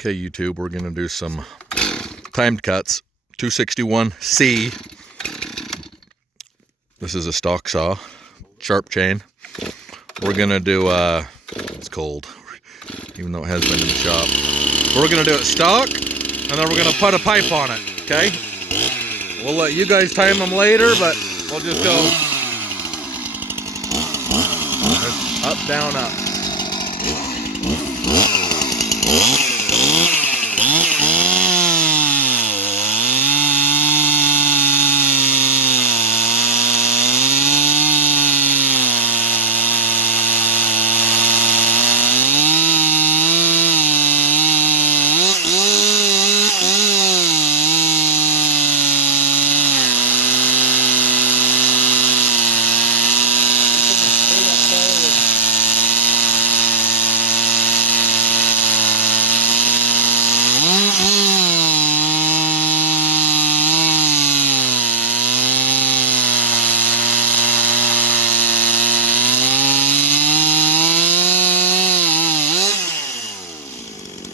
Okay, YouTube, we're going to do some timed cuts. 261c. This is a stock saw, sharp chain. We're going to do, it's cold, even though it has been in the shop. We're going to do it stock, and then we're going to put a pipe on it, okay? We'll let you guys time them later, but we'll just go up, down, up.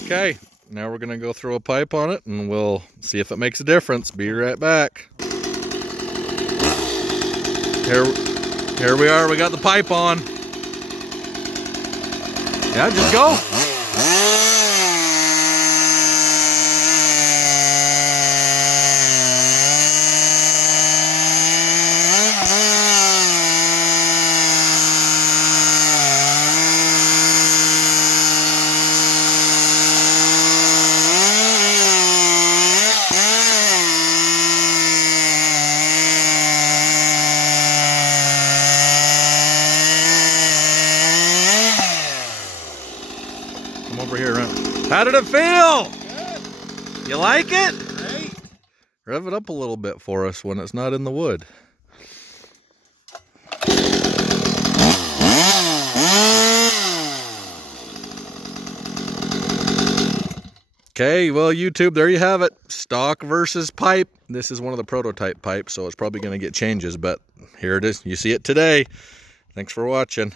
Okay, now we're gonna go throw a pipe on it and we'll see if it makes a difference. Be right back. Here we are, we got the pipe on. Yeah, just go. Come over here, Rem. How did it feel? Good. You like it? Great. Rev it up a little bit for us when it's not in the wood. Okay, well, YouTube, there you have it. Stock versus pipe. This is one of the prototype pipes, so it's probably going to get changes, but here it is. You see it today. Thanks for watching.